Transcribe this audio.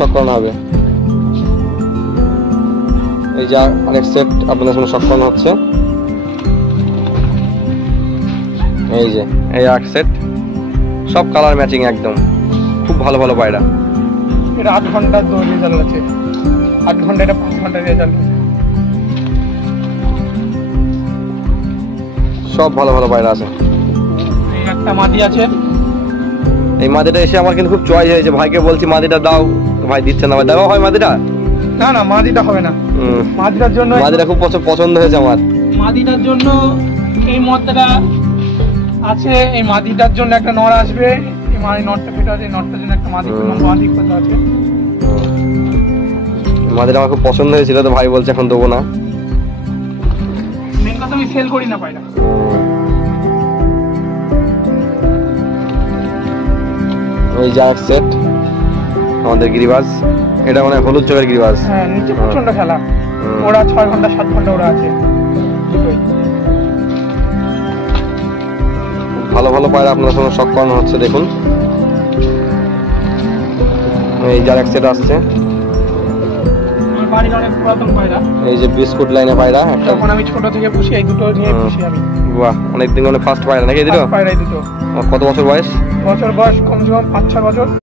শক করানো হবে। এই যে আরেক সেট আপনাদের সামনে শক করানো হচ্ছে। এই যে এই এক সেট, সব কালার ম্যাচিং একদম, খুব ভালো ভালো পায়রা। এটা 8 ঘন্টার রেজাল্ট আছে, 8 ঘন্টা, এটা 5 ঘন্টার রেজাল্ট। সব ভালো ভালো পায়রা আছে। এই একটা মাদি আছে, এই মাদিটা এসে আমার কিন্তু খুব চয়েস হয়েছে, ভাইকে বলছি মাদিটা দাও, ভাই দিচ্ছে না। ভাই দেওয়া হয় মাদিটা? না না, মাদিটা হবে না। মাদিটার জন্য, মাদিটা খুব পছন্দ হয়েছে আমার। মাদিটার জন্য এই মতটা আছে, এই মাদিটার জন্য একটা নর আসবে, এই নরটা ফেটে আছে, এই নরটার জন্য একটা মাদি করতে আছে। মাদিটা আমার খুব পছন্দ হয়েছিল, তো ভাই বলছে এখন দেবো না। মেন কথা আমি সেল করি না পায়রা। ওই যে এক সেট আমাদের গিরিবাজ, এটা মানে হলুদ চোখের গিরিবাজ। হ্যাঁ, নিচে প্রচন্ড খেলা, ওরা 6 ঘন্টা 7 ঘন্টা ওরা আছে। ভালো ভালো পায়রা আপনার সঙ্গে শক করানো হচ্ছে, দেখুন। এই যে এক সেট আসছে, এই যে বিস্কুট লাইনে পায়রা একটা। তখন আমি ছোট থেকে পুষি, এই দুটো নিয়ে পুষি আমি। বাহ, অনেকদিন মানে ফার্স্ট পায়রা নাকি এই দুটো? পায়রা এই দুটো। কত বছর বয়স? বয়স কমসে কম 5-6 বছর।